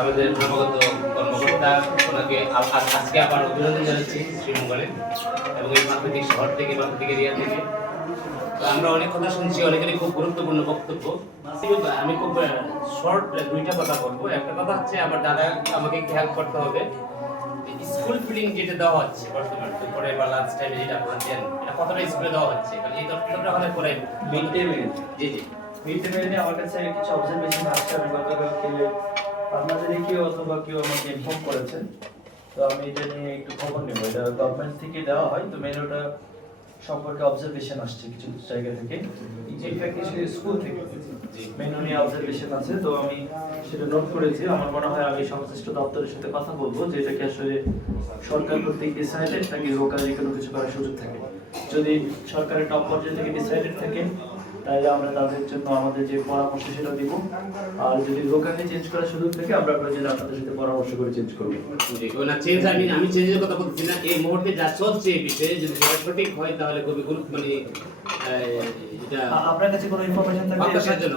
আমাদের ক্রমাগত কর্মকর্তা ওনাকে আজকে আবার অভিনন্দন জানাচ্ছি শ্রীমঙ্গলে এবং এই প্রাকৃতিক শহর থেকে প্রাকৃতিক এরিয়া থেকে। তো আমরা অনেক কথা শুনছি, অনেকেরই খুব গুরুত্বপূর্ণ বক্তব্য। আমি খুব শর্ট দুইটা কথা বলবো। একটা কথা হচ্ছে আমার দাদা আমাকে একটু হেল্প করতে হবে। স্কুল ফিডিং যেটা দেওয়া হচ্ছে বর্তমানে দুপুরে বা লাঞ্চ টাইমে যেটা আপনারা দেন, এটা কতটা স্কুলে দেওয়া হচ্ছে? কারণ এই তথ্যটা আমাদের পরে মিড ডে মিল। জি জি মিড ডে মিল নিয়ে আমার কাছে কিছু অবজারভেশন আসছে। আমি গতকালকে আপনাদের কেউ অথবা কেউ আমাকে ইনফর্ম করেছেন, তো আমি এটা নিয়ে একটু খবর নেব। এটা গভর্নমেন্ট থেকে দেওয়া হয়, তো মেনুটা সম্পর্কে অবজারভেশন আসছে কিছু কিছু জায়গা থেকে, ইনফ্যাক্ট কিছু স্কুল থেকে মেনু নিয়ে অবজারভেশন আছে। তো আমি সেটা নোট করেছি। আমার মনে হয় আমি সংশ্লিষ্ট দপ্তরের সাথে কথা বলবো যে এটাকে আসলে সরকার কর্তৃক ডিসাইডেড নাকি লোকালি কোনো কিছু করার সুযোগ থাকে। যদি সরকারের টপ পর্যায়ে থেকে ডিসাইডেড থাকে তাহলে আমরা তাদের জন্য আমাদের যে পরামর্শ সেটা দিব, আর যদি লোকালি চেঞ্জ করার সুযোগ থাকে আমরা প্রয়োজনে আপনাদের সাথে পরামর্শ করে চেঞ্জ করব। না চেঞ্জ আমি চেঞ্জের কথা বলছি না, এই মুহূর্তে যা চলছে এই বিষয়ে যদি সেটা সঠিক হয় তাহলে খুবই গুরুত্ব মানে এটা আপনার কাছে কোনো ইনফরমেশন থাকলে হতাশার জন্য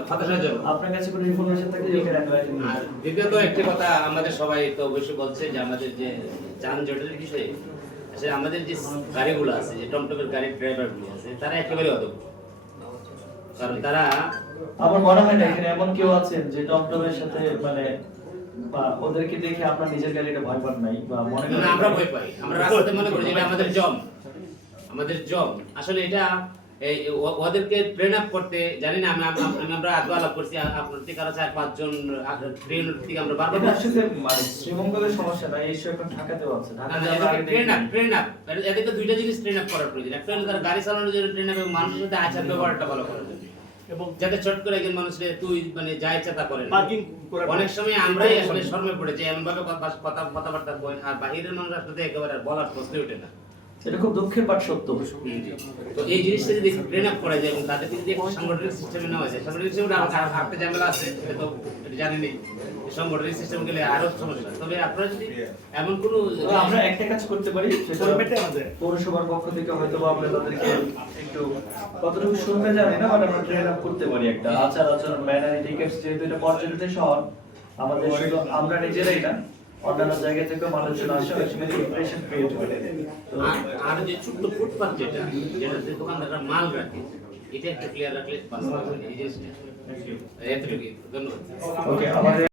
আপনার কাছে কোনো ইনফরমেশন থাকলে এই রাখবেন। আর দ্বিতীয়ত একটি কথা আমাদের সবাই তো অবশ্যই বলছে যে আমাদের যে যানজটের বিষয়ে আসলে আমাদের যে গাড়িগুলো আছে, যে টমটমের গাড়ির ড্রাইভারগুলো আছে, তারা একেবারে অদক্ষ। কারণ তারা আমার মনে হয় না এখানে এমন কেউ আছেন যে টমটমের সাথে মানে বা ওদেরকে দেখে আপনার নিজের গাড়িটা ভয় পান নাই বা মনে করেন আমরা ভয় পাই। আমরা রাস্তাতে মনে করি যে এটা আমাদের জব আসলে এটা এই ওদেরকে ট্রেন আপ করতে জানি না। আমরা আগে আলাপ করছি আপনার থেকে আরো 4-5 জন ট্রেন থেকে আমরা বারবার এটা আসলে মানে শ্রীমঙ্গলের সমস্যা না, এই ইস্যু এখন ঢাকাতেও আছে। ঢাকাতে ট্রেন আপ এদেরকে দুইটা জিনিস ট্রেন আপ করার প্রয়োজন। একটা হলো তার গাড়ি চালানোর জন্য ট্রেন আপ এবং মানুষের সাথে আচার ব্যবহারটা ভালো করার জন্য, এবং যাতে চট করে একজন মানুষের তুই মানে যা ইচ্ছা তা করে না। অনেক সময় আমরাই আসলে শর্মে পড়েছি এমন ভাবে কথাবার্তা বলেন, আর বাহিরের মানুষের সাথে একেবারে বলার প্রশ্নই ওঠে না। এটা খুব দুঃখের পাঠ সত্য। তো এই জিনিসটা যদি ট্রেন আপ করা যায় এবং তাদেরকে যদি একটা সাংগঠনিক সিস্টেমে নেওয়া যায়, সাংগঠনিক সিস্টেমে একটা ঝামেলা আছে, এটা তো জানেনই, সাংগঠনিক সিস্টেম গেলে আরো সমস্যা। তবে আপনারা যদি এমন কোনো আমরা একটা কাজ করতে পারি, সেটা পৌরসভার পক্ষ থেকে হয়তো আমরা তাদেরকে একটু কতটুকু শুনতে জানি না, বাট আমরা ট্রেন আপ করতে পারি একটা আচার আচরণ ম্যানার এটিকেটস। যেহেতু এটা পর্যটনের শহর, আমাদের শুধু আমরা নিজেরাই না অন্যান্য জায়গা থেকে মানুষজন আসে, সেখানে ইমপ্রেশন ক্রিয়েট করে। আর যে ছোট্ট ফুটপাথ যেটা দোকানদাররা মাল রাখে, এটা একটা ক্লিয়ার রাখলে এই জিনিসটা। এতটুকু ধন্যবাদ। ওকে, আমাদের